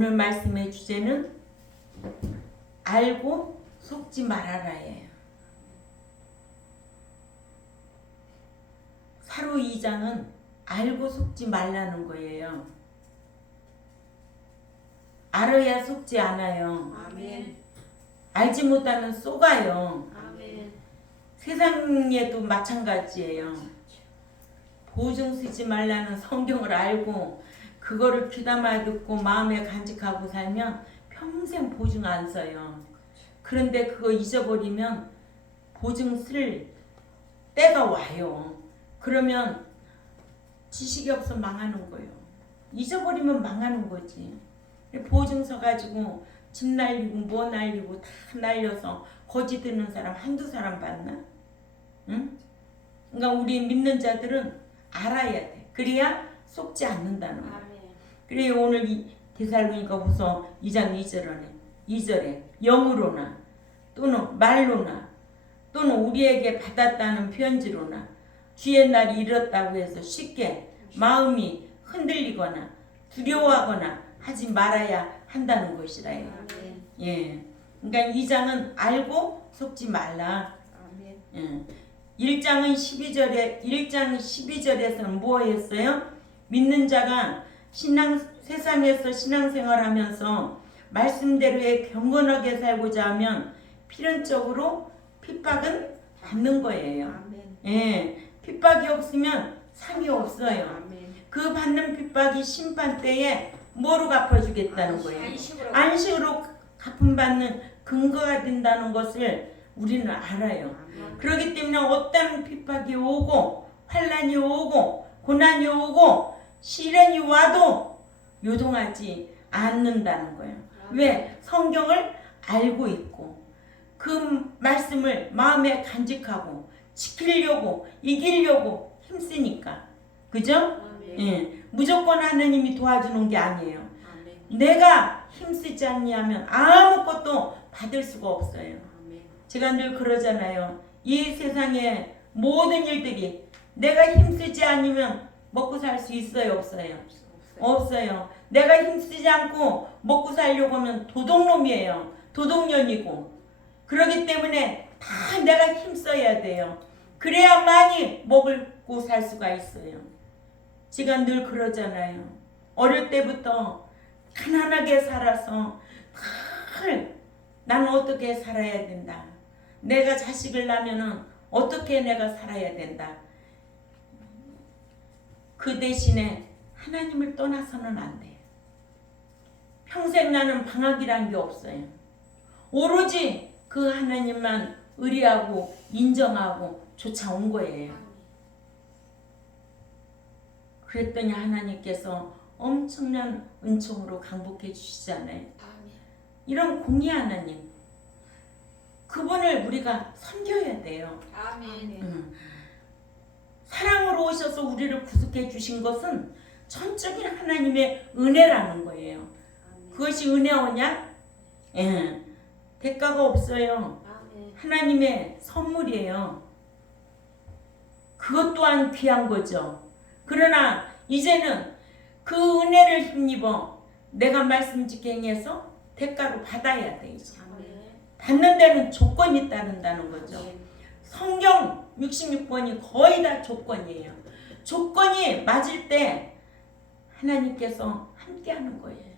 오늘 말씀의 주제는 알고 속지 말아라예요. 사로 2장은 알고 속지 말라는 거예요. 알아야 속지 않아요. 아멘. 알지 못하면 속아요. 아멘. 세상에도 마찬가지예요. 보증 쓰지 말라는 성경을 알고 그거를 귀담아 듣고 마음에 간직하고 살면 평생 보증 안 써요. 그런데 그거 잊어버리면 보증 쓸 때가 와요. 그러면 지식이 없어 망하는 거예요. 잊어버리면 망하는 거지. 보증서 가지고 집 날리고 뭐 날리고 다 날려서 거지 듣는 사람 한두 사람 봤나? 응? 그러니까 우리 믿는 자들은 알아야 돼. 그래야 속지 않는다는 거야. 그래 오늘 데살로니가후서 2장 2절에 영으로나 또는 말로나 또는 우리에게 받았다는 편지로나 주의 날이 이렇다고 해서 쉽게 마음이 흔들리거나 두려워하거나 하지 말아야 한다는 것이라요. 예. 그러니까 2장은 알고 속지 말라. 예. 1장 12절에서는 뭐 했어요? 믿는 자가 세상에서 신앙생활하면서 말씀대로의 경건하게 살고자 하면 필연적으로 핍박은 받는 거예요. 예. 핍박이 없으면 상이 없어요. 그 받는 핍박이 심판 때에 뭐로 갚아주겠다는 거예요. 안식으로 갚음받는 근거가 된다는 것을 우리는 알아요. 그렇기 때문에 어떤 핍박이 오고 환난이 오고 고난이 오고 시련이 와도 요동하지 않는다는 거예요. 왜? 성경을 알고 있고 그 말씀을 마음에 간직하고 지키려고 이기려고 힘쓰니까. 그죠? 예. 무조건 하나님이 도와주는 게 아니에요. 내가 힘쓰지 않냐면 아무것도 받을 수가 없어요. 제가 늘 그러잖아요. 이 세상의 모든 일들이 내가 힘쓰지 않으면 먹고 살 수 있어요? 없어요? 없어요. 내가 힘쓰지 않고 먹고 살려고 하면 도둑놈이에요. 도둑년이고. 그렇기 때문에 다 내가 힘써야 돼요. 그래야만이 먹고 살 수가 있어요. 제가 늘 그러잖아요. 어릴 때부터 가난하게 살아서 나는 어떻게 살아야 된다. 내가 자식을 낳으면 어떻게 내가 살아야 된다. 그 대신에 하나님을 떠나서는 안 돼요. 평생 나는 방학이란 게 없어요. 오로지 그 하나님만 의리하고 인정하고 쫓아온 거예요. 그랬더니 하나님께서 엄청난 은총으로 강복해 주시잖아요. 이런 공의 하나님, 그분을 우리가 섬겨야 돼요. 사랑으로 오셔서 우리를 구속해 주신 것은 전적인 하나님의 은혜라는 거예요. 그것이 은혜오냐? 예. 대가가 없어요. 하나님의 선물이에요. 그것 또한 귀한 거죠. 그러나 이제는 그 은혜를 힘입어 내가 말씀 지켜 행해서 대가로 받아야 돼. 이제. 받는 데는 조건이 따른다는 거죠. 성경 66권이 거의 다 조건이에요. 조건이 맞을 때 하나님께서 함께 하는 거예요.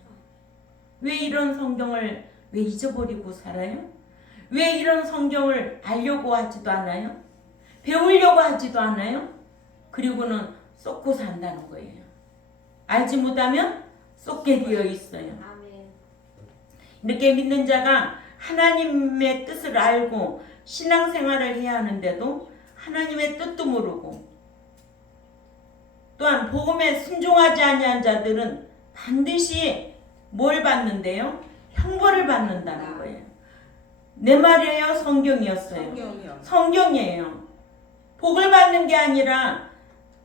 왜 이런 성경을 왜 잊어버리고 살아요? 왜 이런 성경을 알려고 하지도 않아요? 배우려고 하지도 않아요? 그리고는 쏟고 산다는 거예요. 알지 못하면 쏟게 되어 있어요. 이렇게 믿는 자가 하나님의 뜻을 알고 신앙생활을 해야 하는데도 하나님의 뜻도 모르고 또한 복음에 순종하지 아니한 자들은 반드시 뭘 받는데요? 형벌을 받는다는 거예요. 내 말이에요? 성경이었어요? 성경이에요. 복을 받는 게 아니라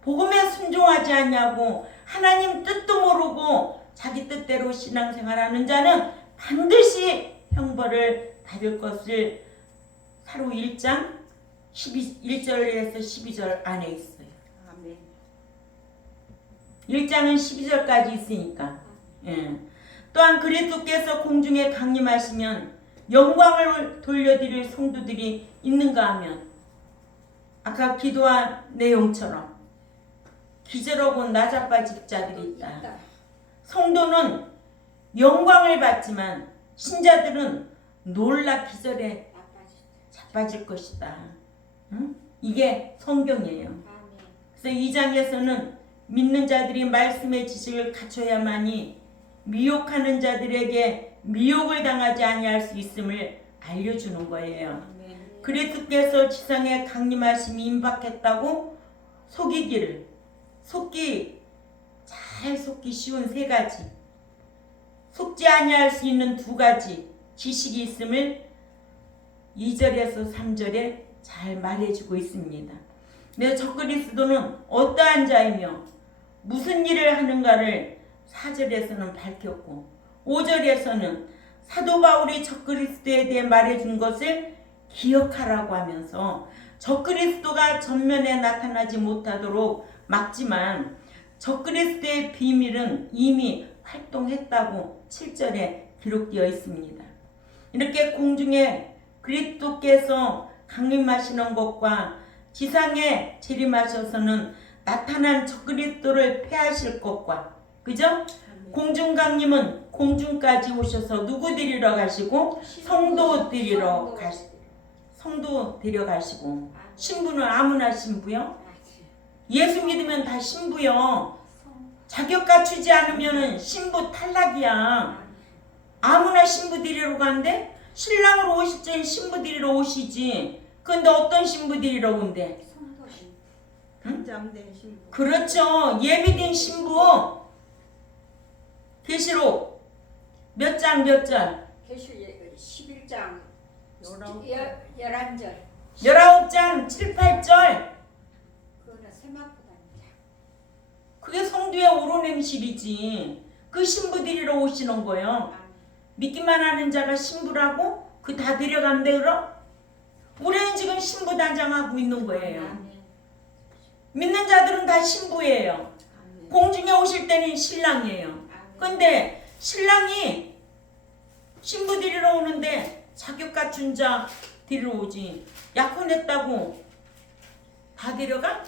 복음에 순종하지 않냐고 하나님 뜻도 모르고 자기 뜻대로 신앙생활하는 자는 반드시 형벌을 받을 것을 사로 1장 1절에서 12절 안에 있어요. 1장은 12절까지 있으니까. 예. 또한 그리스도께서 공중에 강림하시면 영광을 돌려드릴 성도들이 있는가 하면 아까 기도한 내용처럼 기절하고 나자빠질 자들이 있다. 성도는 영광을 받지만 신자들은 놀라 기절에 자빠질 것이다. 응? 이게 성경이에요. 그래서 2장에서는 믿는 자들이 말씀의 지식을 갖춰야만이 미혹하는 자들에게 미혹을 당하지 아니할 수 있음을 알려주는 거예요. 그리스도께서 지상에 강림하심이 임박했다고 잘 속기 쉬운 3가지, 속지 아니할 수 있는 2가지 지식이 있음을 2절에서 3절에 잘 말해주고 있습니다. 내 적그리스도는 어떠한 자이며 무슨 일을 하는가를 4절에서는 밝혔고 5절에서는 사도 바울이 적그리스도에 대해 말해준 것을 기억하라고 하면서 적그리스도가 전면에 나타나지 못하도록 막지만 적그리스도의 비밀은 이미 활동했다고 7절에 기록되어 있습니다. 이렇게 공중에 그리스도께서 강림하시는 것과 지상에 재림하셔서는 나타난 적그리스도를 패하실 것과, 그죠? 공중 강림은 공중까지 오셔서 누구 데리러 가시고 성도 데리러 가시고, 신부는 아무나 신부요? 예수 믿으면 다 신부요. 자격 갖추지 않으면 신부 탈락이야. 아무나 신부 데리러 가는데 신랑으로 오실 땐 신부 데리러 오시지. 근데 어떤 신부 데리러 온대? 긴장된 신부. 그렇죠. 예비된 신부. 계시록 몇 장? 계시록 11장 19장. 11절. 19장 7, 8절. 그거는 세마포단이야. 그게 성도의 오로냄실이지. 그 신부 데리러 오시는 거예요. 믿기만 하는 자가 신부라고? 그 다 데려간대 그럼? 우리는 지금 신부 단장하고 있는 거예요. 믿는 자들은 다 신부예요. 공중에 오실 때는 신랑이에요. 근데 신랑이 신부 데리러 오는데 자격 갖춘 자 데리러 오지. 약혼했다고 다 데려가?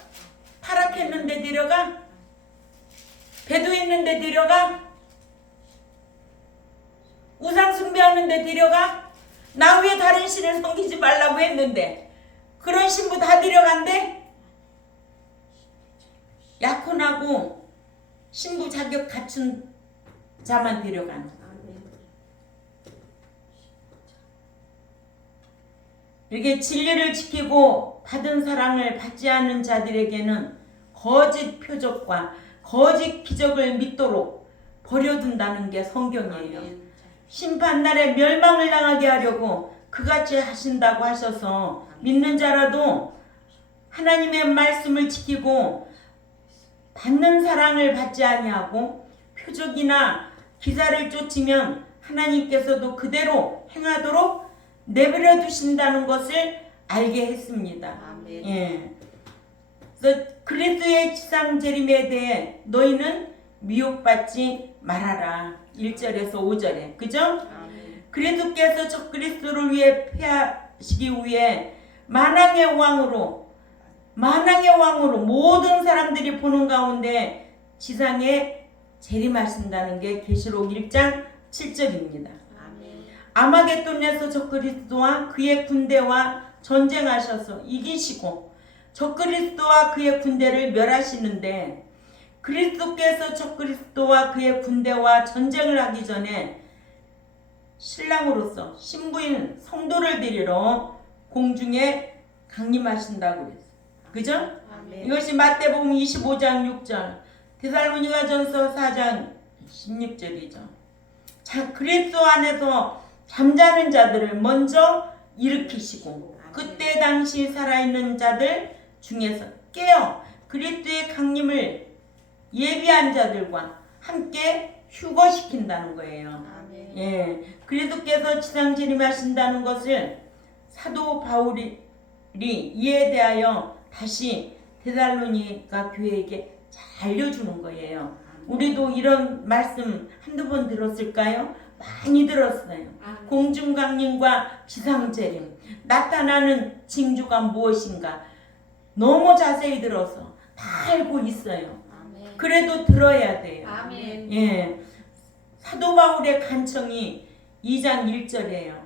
타락했는데 데려가? 배도했는데 데려가? 우상 숭배하는데 데려가? 나 왜 다른 신을 섬기지 말라고 했는데 그런 신부 다 데려간대? 약혼하고 신부 자격 갖춘 자만 데려가는. 이렇게 진리를 지키고 받은 사랑을 받지 않은 자들에게는 거짓 표적과 거짓 기적을 믿도록 버려둔다는 게 성경이에요. 심판날에 멸망을 당하게 하려고 그같이 하신다고 하셔서 믿는 자라도 하나님의 말씀을 지키고 받는 사랑을 받지 아니하고 표적이나 기사를 쫓으면 하나님께서도 그대로 행하도록 내버려 두신다는 것을 알게 했습니다. 아멘. 예. 그래서 그리스도의 지상 재림에 대해 너희는 미혹받지 말아라. 1절에서 5절에. 그죠? 아멘. 그리스도께서 적그리스도를 위해 패하시기 위해 만왕의 왕으로 모든 사람들이 보는 가운데 지상에 재림하신다는 게 계시록 1장 7절입니다. 아멘. 아마겟돈에서 적그리스도와 그의 군대와 전쟁하셔서 이기시고 적그리스도와 그의 군대를 멸하시는데, 그리스도께서 적그리스도와 그의 군대와 전쟁을 하기 전에 신랑으로서 신부인 성도를 데리러 공중에 강림하신다고 그랬어요. 그죠? 아멘. 이것이 마태복음 25장 6절, 데살로니가전서 4장 16절이죠. 자, 그리스도 안에서 잠자는 자들을 먼저 일으키시고 그때 당시 살아있는 자들 중에서 깨어 그리스도의 강림을 예비한 자들과 함께 휴거시킨다는 거예요. 아멘. 예, 그리스도께서 지상 재림하신다는 것을 사도 바울이 이에 대하여 다시 데살로니가 교회에게 잘 알려주는 거예요. 우리도 이런 말씀 한두 번 들었을까요? 많이 들었어요. 아멘. 공중강림과 지상재림, 나타나는 징조가 무엇인가 너무 자세히 들어서 다 알고 있어요. 아멘. 그래도 들어야 돼요. 아멘. 예, 사도 바울의 간청이 2장 1절이에요.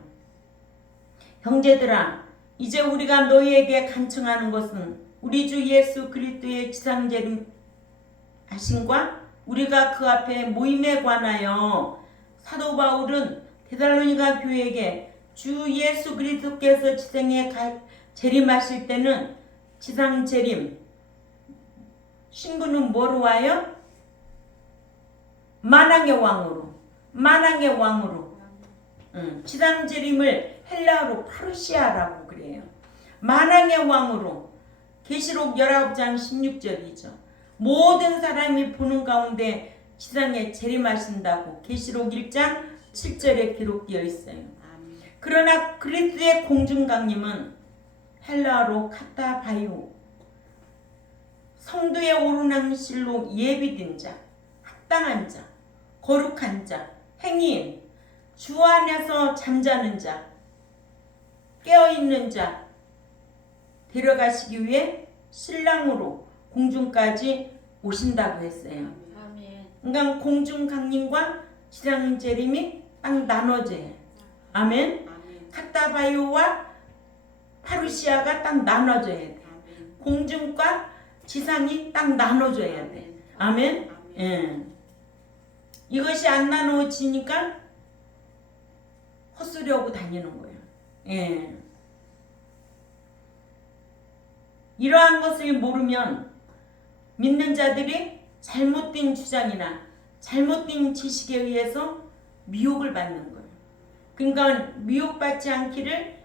형제들아, 이제 우리가 너희에게 간청하는 것은 우리 주 예수 그리스도의 지상재림 하심과 우리가 그 앞에 모임에 관하여, 사도 바울은 데살로니가 교회에게 주 예수 그리스도께서 지상에 재림하실 때는 지상재림 신부는 뭐로 와요? 만왕의 왕으로. 지상재림을 헬라어로 파루시아라고 그래요. 만왕의 왕으로. 계시록 19장 16절이죠. 모든 사람이 보는 가운데 지상에 재림하신다고 계시록 1장 7절에 기록되어 있어요. 그러나 그리스도의 공중강림은 헬라어로 카타바이오, 성도의 오르락실로 예비된 자, 합당한 자, 거룩한 자, 행위인, 주 안에서 잠자는 자, 깨어있는 자 데려가시기 위해 신랑으로 공중까지 오신다고 했어요. 아멘. 그러니까 공중강림과 지상재림이 딱 나눠져요. 아멘. 카타바이오와 파루시아가 딱 나눠져야 돼. 공중과 지상이 딱 나눠져야 돼. 아멘. 예. 이것이 안 나눠지니까 헛소리하고 다니는 거예요. 예. 이러한 것을 모르면 믿는 자들이 잘못된 주장이나 잘못된 지식에 의해서 미혹을 받는 거예요. 그러니까 미혹받지 않기를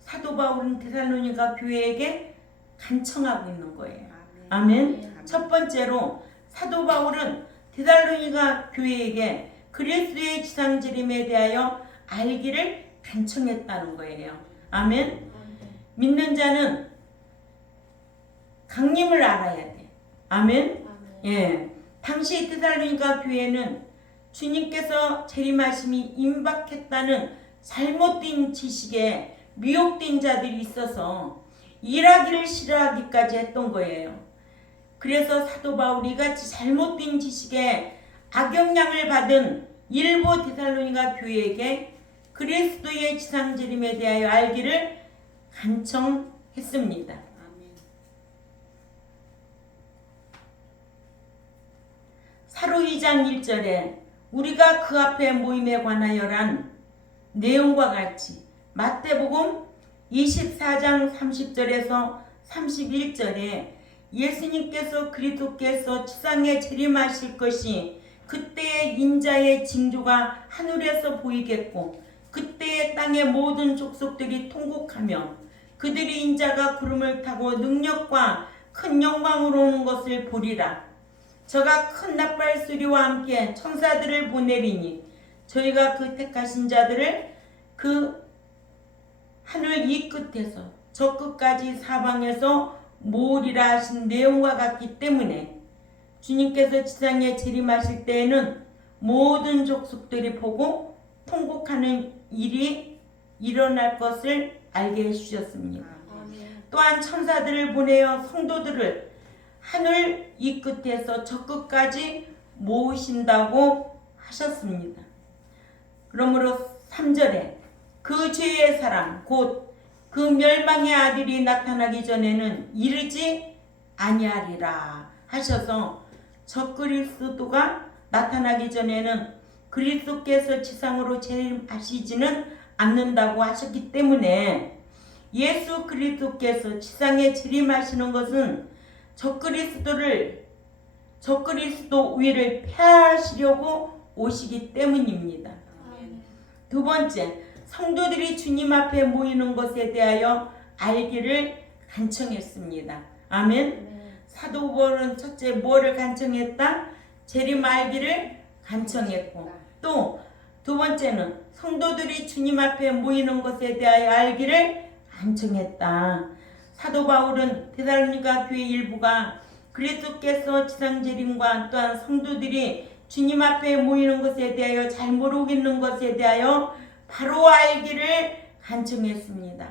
사도 바울은 데살로니가 교회에게 간청하고 있는 거예요. 아멘. 첫 번째로 사도 바울은 데살로니가 교회에게 그리스도의 지상재림에 대하여 알기를 간청했다는 거예요. 아멘. 믿는 자는 강림을 알아야 돼. 아멘. 예. 당시 데살로니가 교회는 주님께서 재림하심이 임박했다는 잘못된 지식에 미혹된 자들이 있어서 일하기를 싫어하기까지 했던 거예요. 그래서 사도 바울이 이같이 잘못된 지식에 악영향을 받은 일부 데살로니가 교회에게 그리스도의 지상재림에 대하여 알기를 간청했습니다. 사로 2장 1절에 우리가 그 앞에 모임에 관하여란 내용과 같이 마태복음 24장 30절에서 31절에 예수님께서 그리스도께서 지상에 재림하실 것이 그때의 인자의 징조가 하늘에서 보이겠고 그때의 땅의 모든 족속들이 통곡하며 그들이 인자가 구름을 타고 능력과 큰 영광으로 오는 것을 보리라. 저가 큰 나팔 소리와 함께 천사들을 보내리니 저희가 그 택하신 자들을 그 하늘 이 끝에서 저 끝까지 사방에서 모으리라 하신 내용과 같기 때문에 주님께서 지상에 재림하실 때에는 모든 족속들이 보고 통곡하는 일이 일어날 것을 알게 해주셨습니다. 또한 천사들을 보내어 성도들을 하늘 이 끝에서 저 끝까지 모으신다고 하셨습니다. 그러므로 3절에 그 죄의 사람 곧 그 멸망의 아들이 나타나기 전에는 이르지 아니하리라 하셔서 저 그리스도가 나타나기 전에는 그리스도께서 지상으로 재림하시지는 않는다고 하셨기 때문에 예수 그리스도께서 지상에 재림하시는 것은 저 그리스도 위를 폐하시려고 오시기 때문입니다. 두 번째, 성도들이 주님 앞에 모이는 것에 대하여 알기를 간청했습니다. 아멘. 사도 바울은 첫째 뭐를 간청했다? 재림 알기를 간청했고 또 두 번째는 성도들이 주님 앞에 모이는 것에 대하여 알기를 간청했다. 사도 바울은 데살로니가 교회 일부가 그리스도께서 지상재림과 또한 성도들이 주님 앞에 모이는 것에 대하여 잘 모르겠는 것에 대하여 바로 알기를 간청했습니다.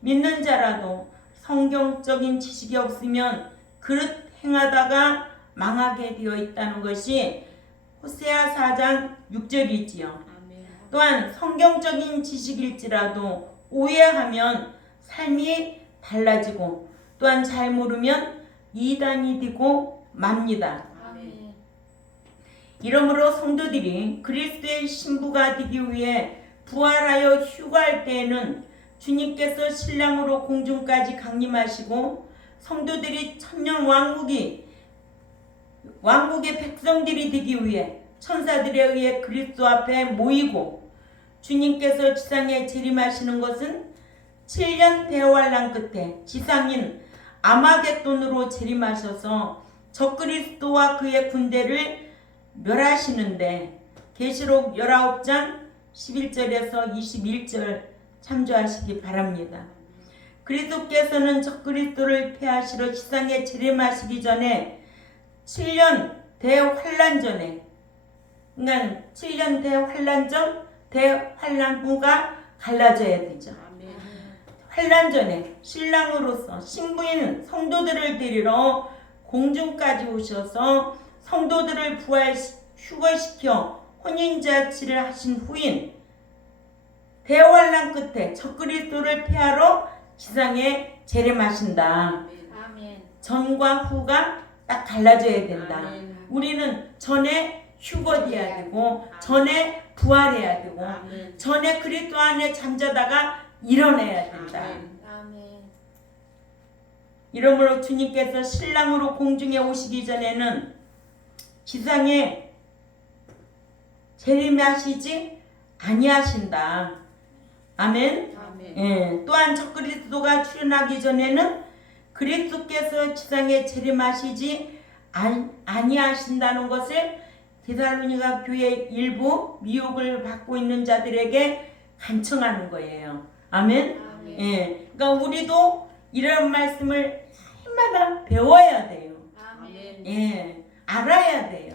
믿는 자라도 성경적인 지식이 없으면 그릇 행하다가 망하게 되어 있다는 것이 호세아 4장 6절이지요. 또한 성경적인 지식일지라도 오해하면 삶이 달라지고 또한 잘 모르면 이단이 되고 맙니다. 이러므로 성도들이 그리스도의 신부가 되기 위해 부활하여 휴거할 때에는 주님께서 신랑으로 공중까지 강림하시고 성도들이 천년 왕국의 백성들이 되기 위해 천사들에 의해 그리스도 앞에 모이고 주님께서 지상에 재림하시는 것은 7년 대환란 끝에 지상인 아마겟돈으로 재림하셔서 적그리스도와 그의 군대를 멸하시는데 계시록 19장 11절에서 21절 참조하시기 바랍니다. 그리스도께서는 적그리스도를 패하시러 지상에 재림하시기 전에 7년 대환란 전에, 그러니까 7년 대환란 전, 대환란 후가 갈라져야 되죠. 환란 전에 신랑으로서 신부인 성도들을 데리러 공중까지 오셔서 성도들을 휴거시켜 혼인잔치를 하신 후인 대환란 끝에 적그리스도를 패하러 지상에 재림하신다. 전과 후가 딱 갈라져야 된다. 우리는 전에 휴거돼야 되고 전에 부활해야 되고 전에 그리스도 안에 잠자다가 일어나야 된다. 이러므로 주님께서 신랑으로 공중에 오시기 전에는 지상에 재림하시지 아니하신다. 아멘. 예. 또한 적그리스도가 출현하기 전에는 그리스도께서 지상에 재림하시지 아니하신다는 것을 데살로니가 교회 일부 미혹을 받고 있는 자들에게 간청하는 거예요. 아멘. 예. 그러니까 우리도 이런 말씀을 날마다 배워야 돼요. 예. 알아야 돼요.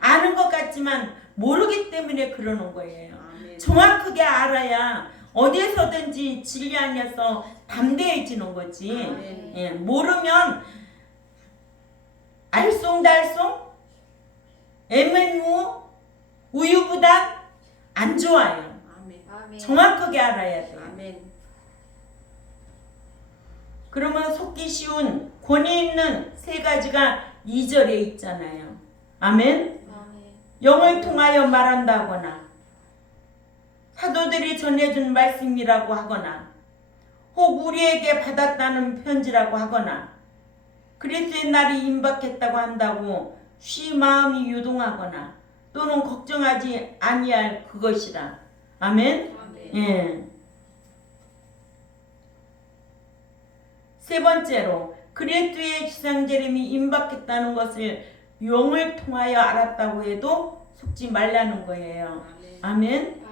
아는 것 같지만 모르기 때문에 그러는 거예요. 정확하게 알아야 어디에서든지 진리 안에서 담대해지는 거지. 예. 모르면 알쏭달쏭 애매모 우유보다 안 좋아요. 정확하게 알아야 돼요. 그러면 속기 쉬운 권위 있는 세 가지가 2절에 있잖아요. 아멘. 영을 통하여 말한다거나 사도들이 전해준 말씀이라고 하거나 혹 우리에게 받았다는 편지라고 하거나 그리스도의 날이 임박했다고 한다고 쉬 마음이 요동하거나 또는 걱정하지 아니할 그것이라. 아멘. 예. 세 번째로 그리스도의 지상재림이 임박했다는 것을 영을 통하여 알았다고 해도 속지 말라는 거예요. 아멘.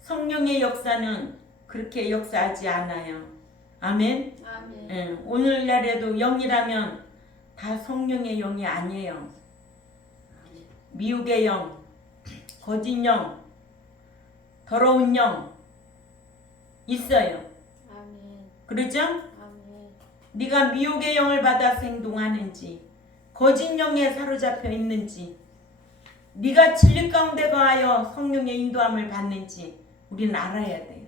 성령의 역사는 그렇게 역사하지 않아요. 아멘. 예, 오늘날에도 영이라면 다 성령의 영이 아니에요. 미혹의 영, 거짓 영, 더러운 영 있어요. 그러죠? 네가 미혹의 영을 받아서 행동하는지 거짓 영에 사로잡혀 있는지 네가 진리 가운데 거하여 성령의 인도함을 받는지 우리는 알아야 돼요.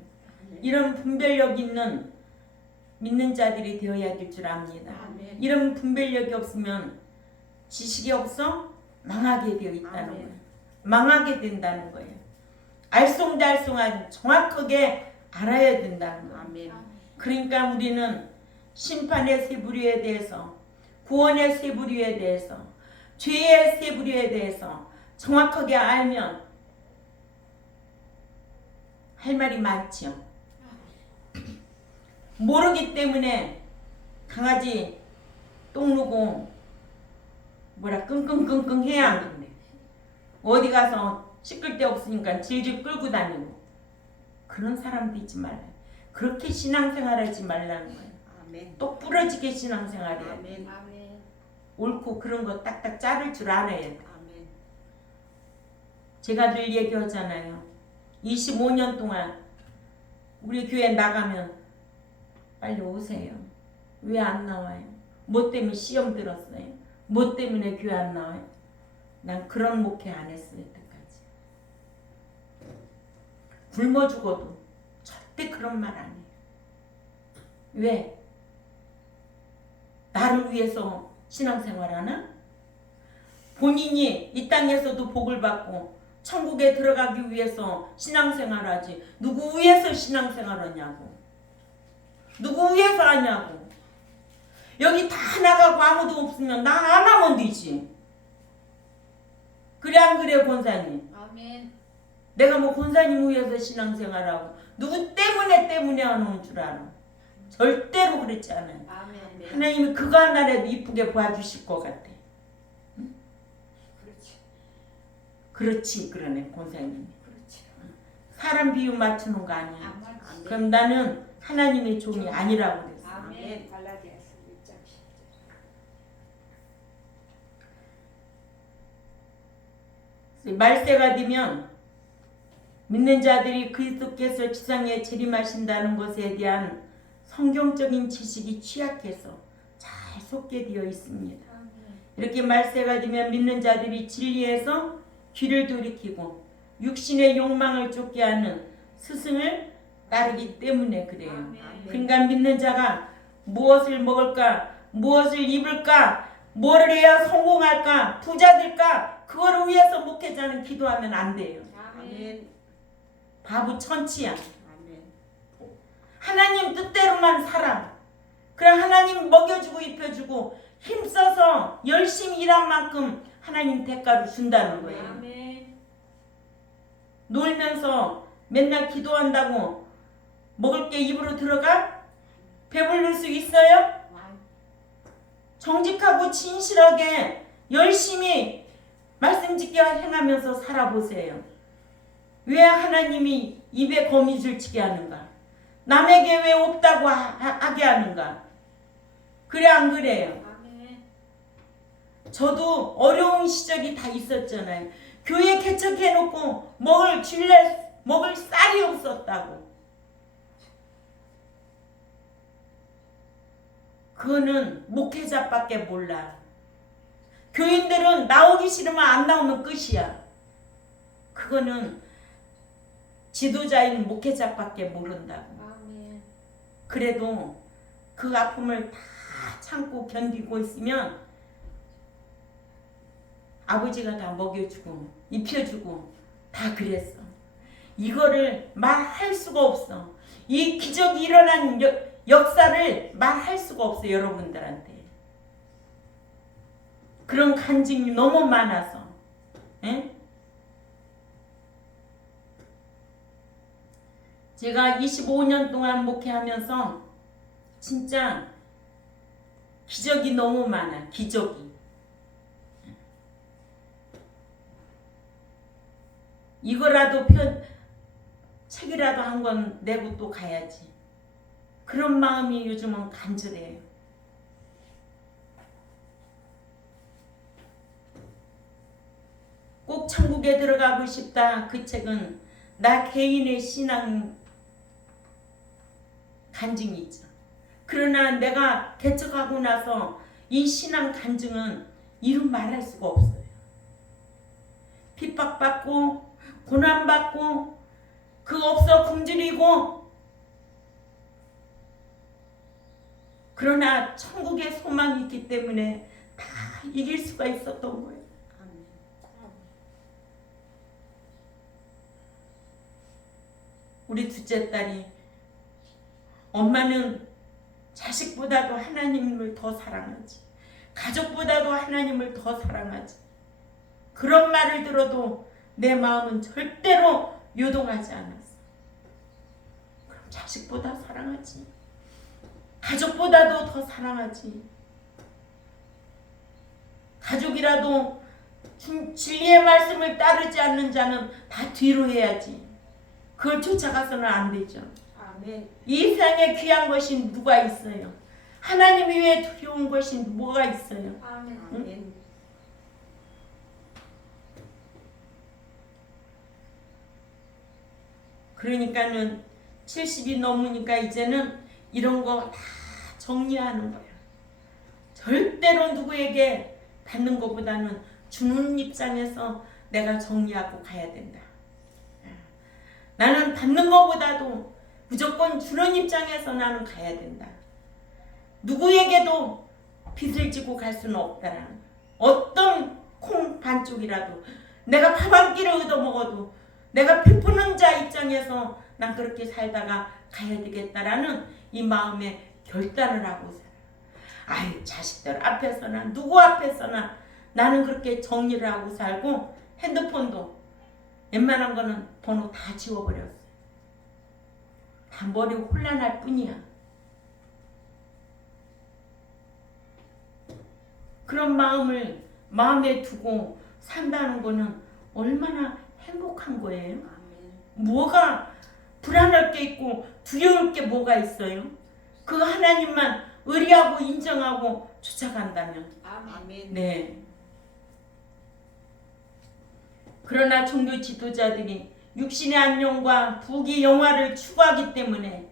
이런 분별력 있는 믿는 자들이 되어야 될 줄 압니다. 이런 분별력이 없으면 지식이 없어 망하게 되어 있다는 거예요. 망하게 된다는 거예요. 알쏭달쏭한 정확하게 알아야 된다는 거예요. 그러니까 우리는 심판의 세 부류에 대해서, 구원의 세 부류에 대해서, 죄의 세 부류에 대해서 정확하게 알면 할 말이 많지요. 모르기 때문에 강아지 똥 누고 뭐라 끙끙끙끙 해야 하는데 어디 가서 씻을 데 없으니까 질질 끌고 다니고 그런 사람도 있지 말아요. 그렇게 신앙생활하지 말라는 거예요. 똑 부러 틀어지게 신앙생활해야 돼. 아멘. 아멘. 옳고 그런 거 딱딱 자를 줄 알아야 돼. 아멘. 제가 늘 얘기하잖아요. 25년 동안 우리 교회 나가면 빨리 오세요. 왜 안 나와요? 뭐 때문에 시험 들었어요? 뭐 때문에 교회 안 나와요? 난 그런 목회 안 했어요. 여태까지. 굶어 죽어도 절대 그런 말 안 해요. 왜? 나를 위해서 신앙생활하나? 본인이 이 땅에서도 복을 받고 천국에 들어가기 위해서 신앙생활하지 누구 위해서 신앙생활하냐고. 누구 위해서 하냐고. 여기 다 나가고 아무도 없으면 나 안 하면 되지. 그래 안 그래 권사님? 아멘. 내가 뭐 권사님 위해서 신앙생활하고 누구 때문에 하는 줄 알아. 절대로 그렇지 않아요. 아멘. 하나님이 그거 하나라도 이쁘게 봐주실 것 같아. 그렇지. 그렇지 그러네 권사님이. 그렇지. 사람 비유 맞추는 거 아니야. 안 맞지. 그럼 나는 하나님의 종이 아니라고 그랬어. 아멘. 갈라디아서 1장 10절. 말세가 되면 믿는 자들이 그리스도께서 지상에 재림하신다는 것에 대한 성경적인 지식이 취약해서 잘 속게 되어 있습니다. 아멘. 이렇게 말세가 되면 믿는 자들이 진리에서 귀를 돌이키고 육신의 욕망을 쫓게 하는 스승을 따르기 때문에 그래요. 아멘. 그러니까 믿는 자가 무엇을 먹을까, 무엇을 입을까, 뭐를 해야 성공할까, 부자 될까, 그거를 위해서 목회자는 기도하면 안 돼요. 아멘. 바보 천치야. 아멘. 하나님 뜻대로만 살아. 그럼 하나님 먹여주고 입혀주고 힘써서 열심히 일한 만큼 하나님 대가를 준다는 거예요. 아멘. 놀면서 맨날 기도한다고 먹을 게 입으로 들어가? 배부를 수 있어요? 정직하고 진실하게 열심히 말씀 지켜 행하면서 살아보세요. 왜 하나님이 입에 거미줄 치게 하는가? 남에게 왜 없다고 하게 하는가? 그래 안 그래요? 아멘. 저도 어려운 시절이 다 있었잖아요. 교회 개척해놓고 먹을 쌀이 없었다고. 그거는 목회자밖에 몰라. 교인들은 나오기 싫으면 안 나오면 끝이야. 그거는 지도자인 목회자밖에 모른다고. 아멘. 그래도 그 아픔을 다 참고 견디고 있으면 아버지가 다 먹여주고 입혀주고 다 그랬어. 이거를 말할 수가 없어. 이 기적이 일어난 역사를 말할 수가 없어 여러분들한테. 그런 간증이 너무 많아서. 에? 제가 25년 동안 목회하면서 진짜 기적이 너무 많아. 기적이. 이거라도 책이라도 한 권 내고 또 가야지. 그런 마음이 요즘은 간절해요. 꼭 천국에 들어가고 싶다. 그 책은 나 개인의 신앙 간증이 있죠. 그러나 내가 개척하고 나서 이 신앙 간증은 이루 말할 수가 없어요. 핍박받고 고난받고 그 없어 굶주리고 그러나 천국의 소망이 있기 때문에 다 이길 수가 있었던 거예요. 아멘. 우리 둘째 딸이 엄마는 자식보다도 하나님을 더 사랑하지. 가족보다도 하나님을 더 사랑하지. 그런 말을 들어도 내 마음은 절대로 요동하지 않았어. 그럼 자식보다 사랑하지. 가족보다도 더 사랑하지. 가족이라도 진리의 말씀을 따르지 않는 자는 다 뒤로 해야지. 그걸 쫓아가서는 안 되죠. 아멘. 이 세상에 귀한 것이 누가 있어요? 하나님 외에 두려운 것이 뭐가 있어요? 아멘. 아멘. 그러니까는 70이 넘으니까 이제는 이런 거 다 정리하는 거야. 절대로 누구에게 받는 것보다는 주는 입장에서 내가 정리하고 가야 된다. 나는 받는 것보다도 무조건 주는 입장에서 나는 가야 된다. 누구에게도 빚을 지고 갈 수는 없다라는 거야. 어떤 콩 반쪽이라도 내가 밥 한 끼를 얻어먹어도 내가 베푸는 자 입장에서 난 그렇게 살다가 가야 되겠다라는 이 마음에 결단을 하고 살아. 아이, 자식들 앞에서나 누구 앞에서나 나는 그렇게 정리를 하고 살고, 핸드폰도 웬만한 거는 번호 다 지워버렸어요. 다 머리 혼란할 뿐이야. 그런 마음을 마음에 두고 산다는 거는 얼마나 행복한 거예요. 뭐가 불안할 게 있고 두려울 게 뭐가 있어요? 그 하나님만 의리하고 인정하고 쫓아간다면. 아멘. 네. 그러나 종교 지도자들이 육신의 안녕과 부귀 영화를 추구하기 때문에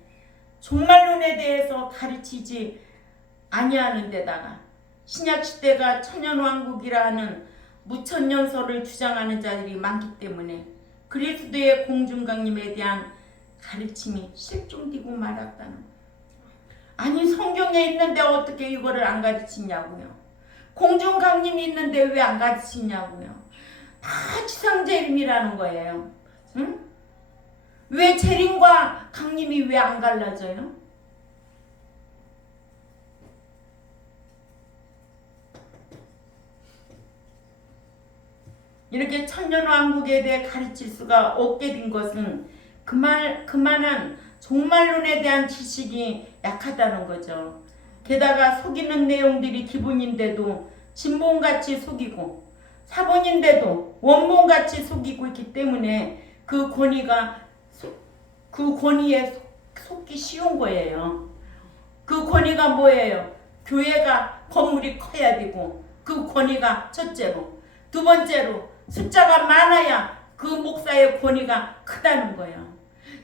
종말론에 대해서 가르치지 아니하는 데다가 신약 시대가 천년왕국이라 하는 무천년설을 주장하는 자들이 많기 때문에 그리스도의 공중강림에 대한 가르침이 실종되고 말았다는 거예요. 아니, 성경에 있는데 어떻게 이거를 안 가르치냐고요. 공중강림이 있는데 왜 안 가르치냐고요. 다 지상재림이라는 거예요. 응? 왜 재림과 강림이 왜 안 갈라져요? 이렇게 천년왕국에 대해 가르칠 수가 없게 된 것은 그만한 종말론에 대한 지식이 약하다는 거죠. 게다가 속이는 내용들이 기본인데도 진본같이 속이고 사본인데도 원본같이 속이고 있기 때문에 그 권위에 속기 쉬운 거예요. 그 권위가 뭐예요? 교회가 건물이 커야 되고, 그 권위가 첫째로. 두 번째로 숫자가 많아야 그 목사의 권위가 크다는 거예요.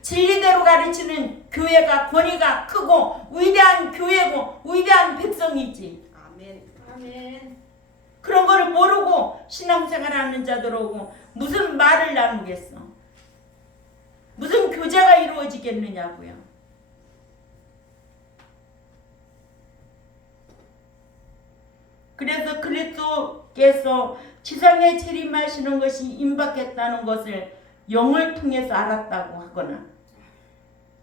진리대로 가르치는 교회가 권위가 크고 위대한 교회고 위대한 백성이지. 아멘. 그런 거를 모르고 신앙생활하는 자들하고 무슨 말을 나누겠어? 무슨 교제가 이루어지겠느냐고요. 그래서 그리스도께서 지상에 재림하시는 것이 임박했다는 것을 영을 통해서 알았다고 하거나,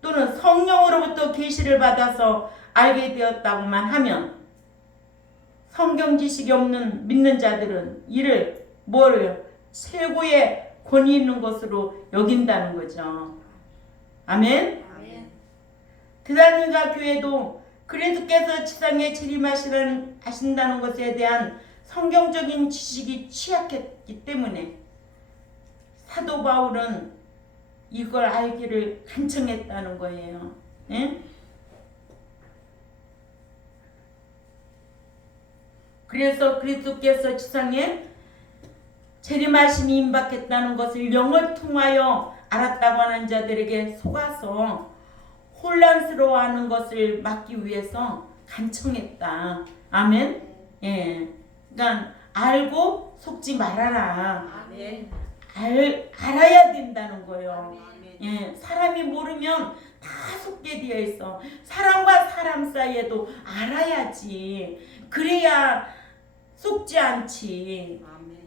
또는 성령으로부터 계시를 받아서 알게 되었다고만 하면, 성경 지식이 없는 믿는 자들은 이를 뭐래요? 최고의 권위 있는 것으로 여긴다는 거죠. 아멘? 드달민가 교회도 그리스도께서 지상에 재림하신다는 것에 대한 성경적인 지식이 취약했기 때문에 사도 바울은 이걸 알기를 간청했다는 거예요. 예? 그래서 그리스도께서 지상에 재림하심이 임박했다는 것을 영을 통하여 알았다고 하는 자들에게 속아서 혼란스러워하는 것을 막기 위해서 간청했다. 아멘? 예. 그러니까 알고 속지 말아라. 아멘. 알아야 된다는 거예요. 아멘. 예. 사람이 모르면 다 속게 되어 있어. 사람과 사람 사이에도 알아야지. 그래야 속지 않지. 아멘.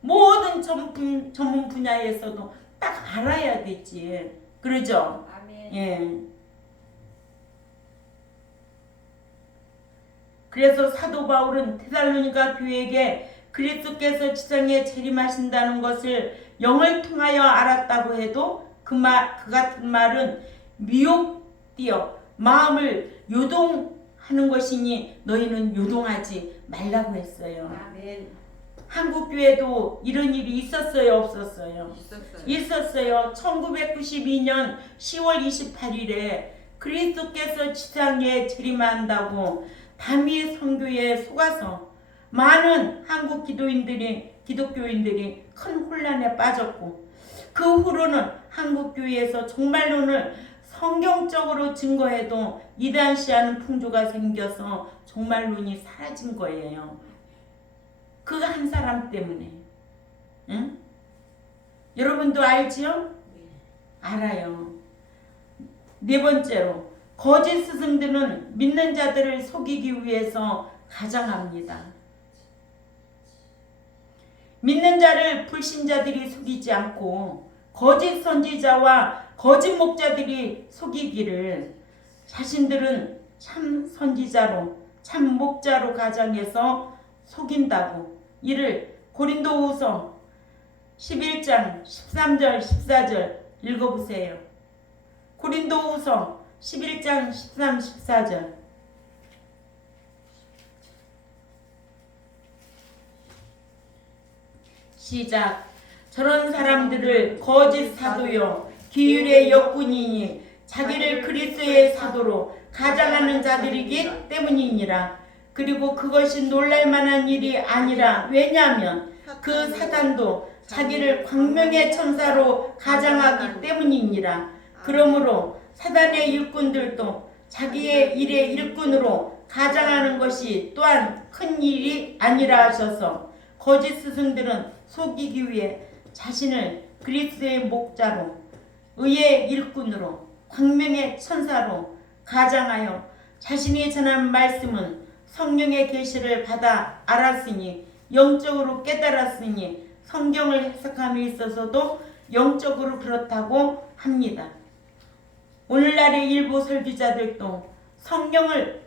모든 전문 분야에서도 딱 알아야 되지. 그러죠? 아멘. 예. 그래서 사도 바울은 데살로니가 교회에게 그리스도께서 지상에 재림하신다는 것을 영을 통하여 알았다고 해도 그 같은 말은 미혹되어 마음을 요동하는 것이니 너희는 요동하지 말라고 했어요. 아멘. 한국 교회도 이런 일이 있었어요, 없었어요? 있었어요. 있었어요. 1992년 10월 28일에 그리스도께서 지상에 재림한다고 담이 선교에 속아서 많은 한국 기독교인들이 큰 혼란에 빠졌고, 그 후로는 한국 교회에서 종말론을 성경적으로 증거해도 이단시하는 풍조가 생겨서 종말론이 사라진 거예요. 그 한 사람 때문에. 응? 여러분도 알지요? 알아요. 네 번째로, 거짓 스승들은 믿는 자들을 속이기 위해서 가장합니다. 믿는 자를 불신자들이 속이지 않고 거짓 선지자와 거짓 목자들이 속이기를 자신들은 참 선지자로 참 목자로 가장해서 속인다고. 이를 고린도후서 11장 13절 14절 읽어보세요. 고린도후서 11장 13, 14절. 시작. 저런 사람들을 거짓 사도요 기율의 역군이니 자기를 그리스도의 사도로 가장하는 자들이기 때문이니라. 그리고 그것이 놀랄만한 일이 아니라, 왜냐하면 그 사단도 자기를 광명의 천사로 가장하기 때문이니라. 그러므로 사단의 일꾼들도 자기의 일의 일꾼으로 가장하는 것이 또한 큰 일이 아니라 하셔서 거짓 스승들은 속이기 위해 자신을 그리스도의 목자로 의의 일꾼으로 광명의 천사로 가장하여 자신이 전한 말씀은 성령의 계시를 받아 알았으니 영적으로 깨달았으니 성경을 해석함에 있어서도 영적으로 그렇다고 합니다. 오늘날의 일부 설교자들도 성경을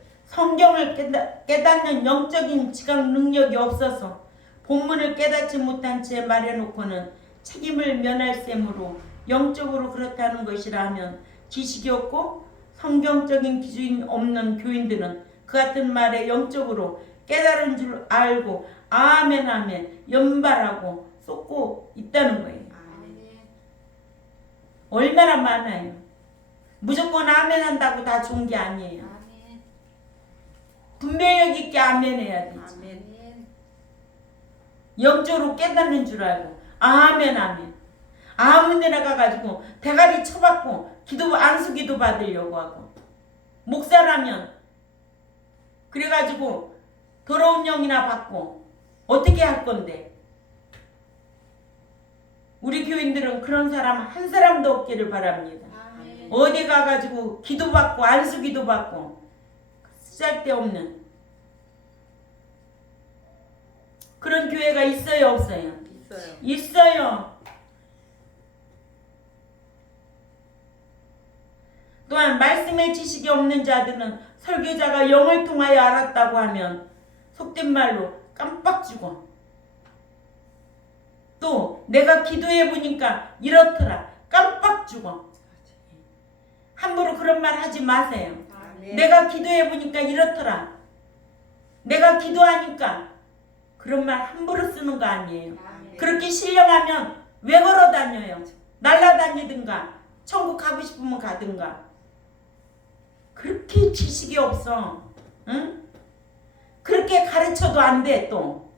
깨닫는 영적인 지각 능력이 없어서 본문을 깨닫지 못한 채 말해놓고는 책임을 면할 셈으로 영적으로 그렇다는 것이라 하면 지식이 없고 성경적인 기준이 없는 교인들은 그 같은 말에 영적으로 깨달은 줄 알고 아멘 아멘 연발하고 쏟고 있다는 거예요. 얼마나 많아요. 무조건 아멘 한다고 다 좋은 게 아니에요. 분별력 있게 아멘 해야 되지. 영적으로 깨닫는 줄 알고 아멘 아멘 아무 데나 가가지고 대가리 쳐받고 안수기도 받으려고 하고, 목사라면 그래가지고 더러운 영이나 받고 어떻게 할 건데. 우리 교인들은 그런 사람 한 사람도 없기를 바랍니다. 어디 가가지고 기도받고 안수기도 받고 쓸데없는 그런 교회가 있어요 없어요? 있어요. 또한 말씀의 지식이 없는 자들은 설교자가 영을 통하여 알았다고 하면 속된 말로 깜빡 죽어. 또 내가 기도해 보니까 이렇더라 깜빡 죽어. 함부로 그런 말 하지 마세요. 내가 기도해 보니까 이렇더라, 내가 기도하니까, 그런 말 함부로 쓰는 거 아니에요. 그렇게 신령하면 왜 걸어 다녀요? 날라다니든가 천국 가고 싶으면 가든가. 그렇게 지식이 없어. 응? 그렇게 가르쳐도 안 돼. 또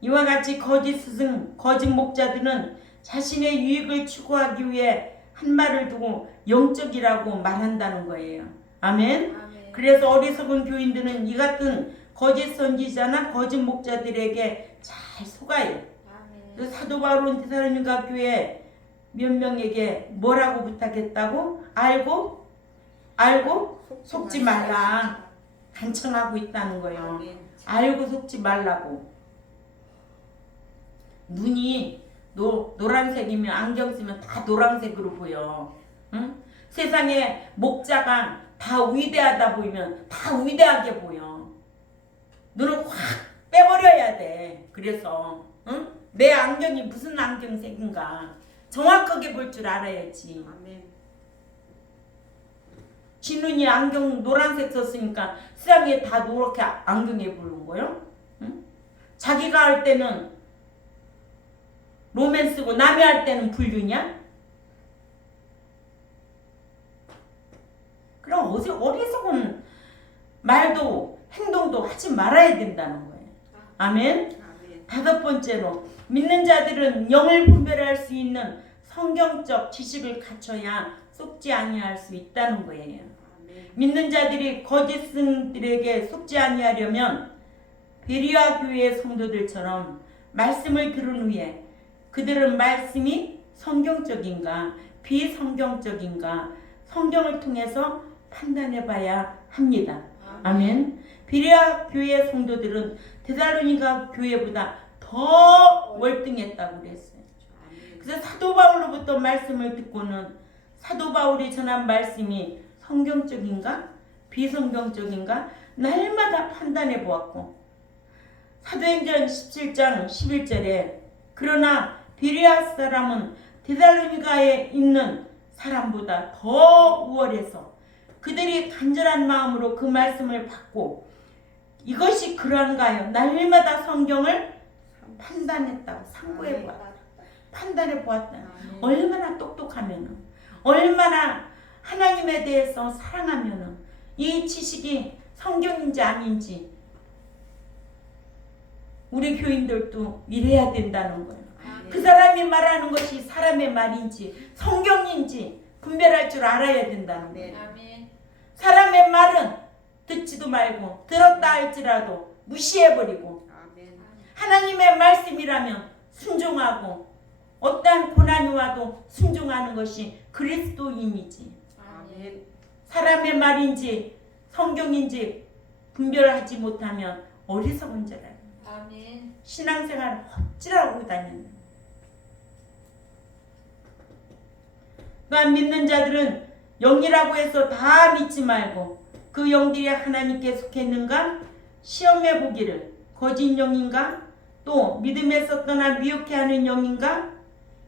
이와 같이 거짓 스승, 거짓 목자들은 자신의 유익을 추구하기 위해 한 말을 두고 영적이라고 말한다는 거예요. 아멘. 그래서 어리석은 교인들은 이 같은 거짓 선지자나 거짓 목자들에게 잘 속아요. 사도 바울은 데살로니가 교회 몇 명에게 뭐라고 부탁했다고? 알고 속지 말라. 간청하고 있다는 거예요. 알고 속지 말라고. 눈이 노란색이면 안경 쓰면 다 노란색으로 보여. 응? 세상에 목자가 다 위대하다 보이면 다 위대하게 보여. 눈을 확 빼버려야 돼. 그래서 응? 내 안경이 무슨 안경색인가 정확하게 볼 줄 알아야지. 지 눈이 안경 노란색 썼으니까 세상에 다 노랗게 안경에 보는 거요? 응? 자기가 할 때는 로맨스고 남이 할 때는 불륜이야? 그럼 어리석은 말도 행동도 하지 말아야 된다는 거예요. 아멘. 아멘. 다섯 번째로 믿는 자들은 영을 분별할 수 있는 성경적 지식을 갖춰야 속지 아니할 수 있다는 거예요. 아멘. 믿는 자들이 거짓 스님들에게 속지 아니하려면 베리아 교회의 성도들처럼 말씀을 들은 후에 그들은 말씀이 성경적인가 비성경적인가 성경을 통해서 판단해 봐야 합니다. 아멘. 베리아 교회의 성도들은 데살로니가 교회보다 더 월등했다고 그랬어요. 아멘. 그래서 사도 바울로부터 말씀을 듣고는 사도 바울이 전한 말씀이 성경적인가 비성경적인가 날마다 판단해 보았고 사도행전 17장 11절에 그러나 베레아 사람은 데살로니가에 있는 사람보다 더 우월해서 그들이 간절한 마음으로 그 말씀을 받고 이것이 그러한가요? 날마다 성경을 판단했다고 상고해 보았다. 판단해 보았다. 아멘. 얼마나 똑똑하면은 얼마나 하나님에 대해서 사랑하면은 이 지식이 성경인지 아닌지 우리 교인들도 이래야 된다는 거예요. 아멘. 그 사람이 말하는 것이 사람의 말인지 성경인지 분별할 줄 알아야 된다는 거예요. 아멘. 아멘. 사람의 말은 듣지도 말고 들었다 할지라도 무시해버리고 아멘. 하나님의 말씀이라면 순종하고 어떠한 고난이 와도 순종하는 것이 그리스도인이지 아멘. 사람의 말인지 성경인지 분별하지 못하면 어리석은 자라 아멘. 신앙생활을 헛질하고 다니는 그러니까 믿는 자들은 영이라고 해서 다 믿지 말고 그 영들이 하나님께 속했는가 시험해 보기를 거짓 영인가 또 믿음에서 떠나 미혹해하는 영인가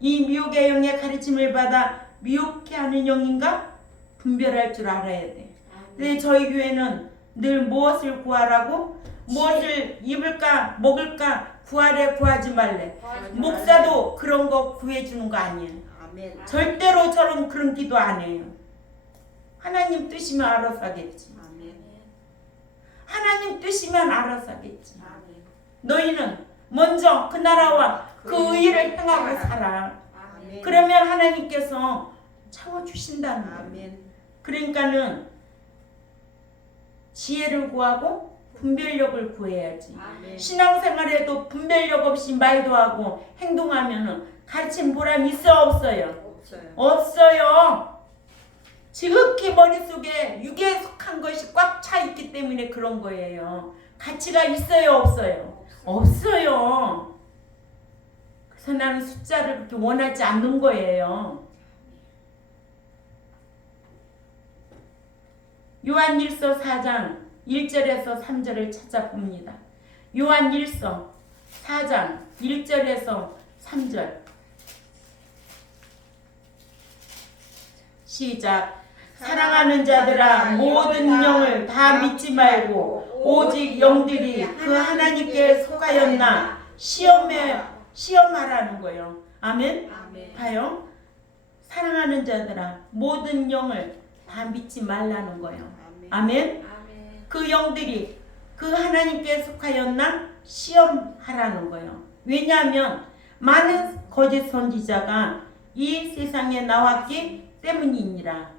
이 미혹의 영의 가르침을 받아 미혹해하는 영인가 분별할 줄 알아야 돼. 근데 저희 교회는 늘 무엇을 구하라고 무엇을 입을까 먹을까 구하래 구하지 말래. 목사도 그런 거 구해주는 거 아니에요. 아멘. 절대로 저런 그런 기도 안 해요. 하나님 뜻이면 알아서 하겠지. 아멘. 하나님 뜻이면 알아서 하겠지. 아멘. 너희는 먼저 그 나라와 그 의를 행하고 살아. 아멘. 그러면 하나님께서 채워주신다는 거예요. 아멘. 그러니까는 지혜를 구하고 분별력을 구해야지. 아멘. 신앙생활에도 분별력 없이 말도 하고 행동하면은 가르친 보람 있어 없어요? 없어요. 없어요. 지극히 머릿속에 육에 속한 것이 꽉 차 있기 때문에 그런 거예요. 가치가 있어요 없어요? 없어요. 그래서 나는 숫자를 그렇게 원하지 않는 거예요. 요한일서 4장 1절에서 3절을 찾아봅니다. 요한일서 4장 1절에서 3절 시작. 사랑하는 자들아 모든 영을 다 믿지 말고 오직 영들이 그 하나님께 속하였나 시험하라는 거예요. 아멘. 아멘. 봐요. 사랑하는 자들아 모든 영을 다 믿지 말라는 거예요. 아멘. 아멘. 아멘. 그 영들이 그 하나님께 속하였나 시험하라는 거예요. 왜냐하면 많은 거짓 선지자가 이 세상에 나왔기 때문이니라.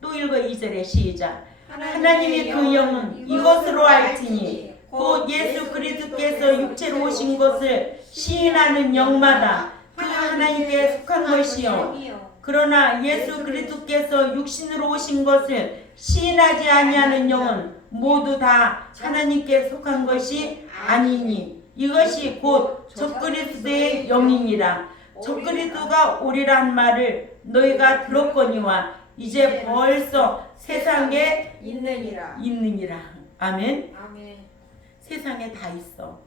또 읽어 2절에 시작. 하나님의 그 영은 이것으로 알지니 곧 예수 그리스도께서 육체로 오신 것을 시인하는 영마다 그 하나님께 속한 것이요 그러나 예수 그리스도께서 육신으로 오신 것을 시인하지 아니하는 영은 모두 다 하나님께 속한 것이 아니니 이것이 곧 적그리스도의 영이니라. 적그리스도가 오리란 말을 너희가 들었거니와 이제 벌써 세상에 있느니라. 있느니라. 아멘. 아멘. 세상에 다 있어.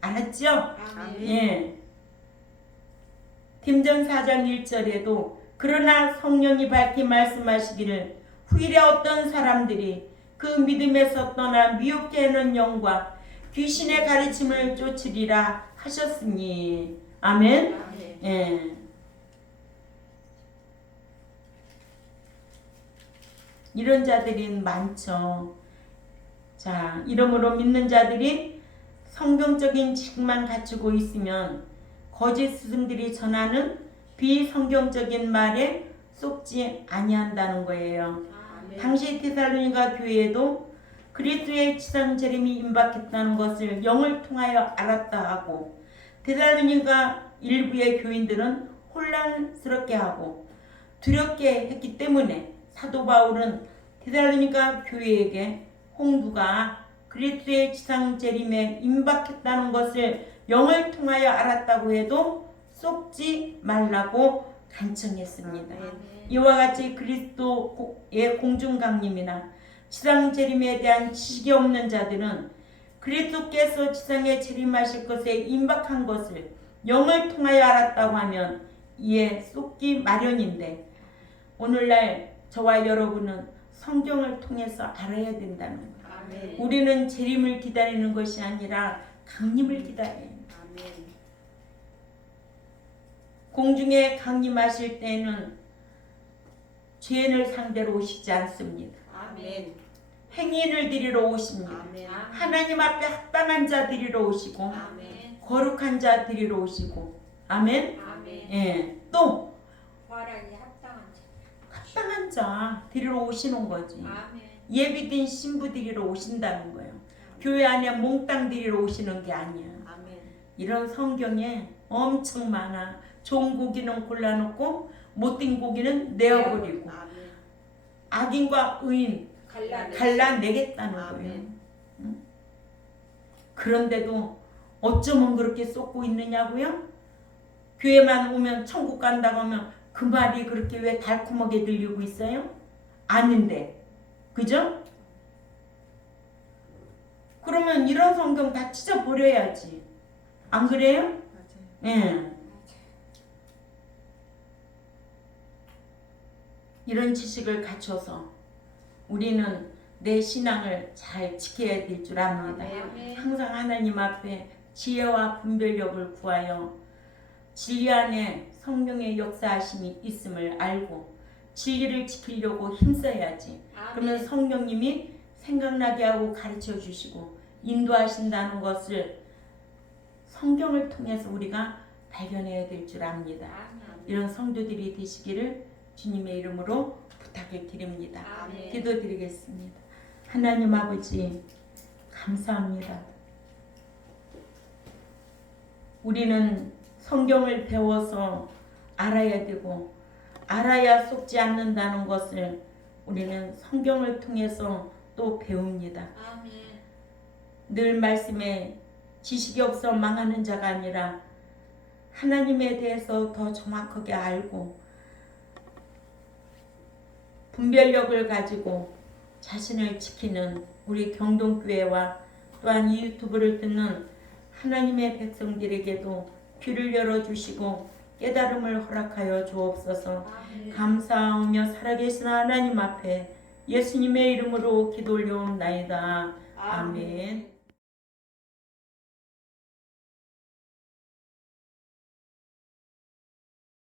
알았죠? 아멘. 예. 림전 4장 1절에도 그러나 성령이 밝히 말씀하시기를 후일에 어떤 사람들이 그 믿음에서 떠나 미혹해 하는 영과 귀신의 가르침을 쫓으리라 하셨으니 아멘. 아멘. 예. 이런 자들이 많죠. 자, 이러므로 믿는 자들이 성경적인 지식만 갖추고 있으면 거짓 스승들이 전하는 비성경적인 말에 속지 아니한다는 거예요. 아멘. 당시 데살로니가 교회에도 그리스도의 지상 재림이 임박했다는 것을 영을 통하여 알았다 하고 데살로니가 일부의 교인들은 혼란스럽게 하고 두렵게 했기 때문에 사도 바울은 데살로니가 교회에게 홍두가 그리스도의 지상 재림에 임박했다는 것을 영을 통하여 알았다고 해도 속지 말라고 간청했습니다. 아멘. 이와 같이 그리스도의 공중 강림이나 지상 재림에 대한 지식이 없는 자들은 그리스도께서 지상에 재림하실 것에 임박한 것을 영을 통하여 알았다고 하면 이에 쏟기 마련인데 오늘날 저와 여러분은 성경을 통해서 알아야 된다는 거예요. 아멘. 우리는 재림을 기다리는 것이 아니라 강림을 기다려요. 아멘. 공중에 강림하실 때는 죄인을 상대로 오시지 않습니다. 아멘. 행인을 드리러 오십니다. 아멘. 하나님 앞에 합당한 자 드리러 오시고 아멘. 거룩한 자 드리러 오시고 아멘. 아멘. 예. 또 화랑이 합당한 합당한 자 드리러 오시는 거지. 자. 아멘. 예비된 신부 드리러 오신다는 거예요. 교회 안에 몽땅 드리러 오시는 게 아니야. 아멘. 이런 성경에 엄청 많아. 좋은 고기는 골라놓고 못된 고기는 내어버리고 아멘. 악인과 의인 갈라내겠다는 거예요. 아멘. 응? 그런데도 어쩌면 그렇게 쏟고 있느냐고요? 교회만 오면 천국 간다고 하면 그 말이 그렇게 왜 달콤하게 들리고 있어요? 아닌데 그죠? 그러면 이런 성경 다 찢어버려야지. 안 그래요? 맞아요. 예. 이런 지식을 갖춰서 우리는 내 신앙을 잘 지켜야 될 줄 압니다. 아멘. 항상 하나님 앞에 지혜와 분별력을 구하여 진리 안에 성령의 역사하심이 있음을 알고 진리를 지키려고 힘써야지. 그러면 아멘. 성령님이 생각나게 하고 가르쳐 주시고 인도하신다는 것을 성경을 통해서 우리가 발견해야 될 줄 압니다. 아멘. 이런 성도들이 되시기를 주님의 이름으로 부탁을 드립니다. 아멘. 기도드리겠습니다. 하나님 아버지 감사합니다. 우리는 성경을 배워서 알아야 되고 알아야 속지 않는다는 것을 우리는 성경을 통해서 또 배웁니다. 아멘. 늘 말씀에 지식이 없어 망하는 자가 아니라 하나님에 대해서 더 정확하게 알고 분별력을 가지고 자신을 지키는 우리 경동교회와 또한 이 유튜브를 듣는 하나님의 백성들에게도 귀를 열어주시고 깨달음을 허락하여 주옵소서. 아멘. 감사하며 살아계신 하나님 앞에 예수님의 이름으로 기도 올려옵나이다. 아멘.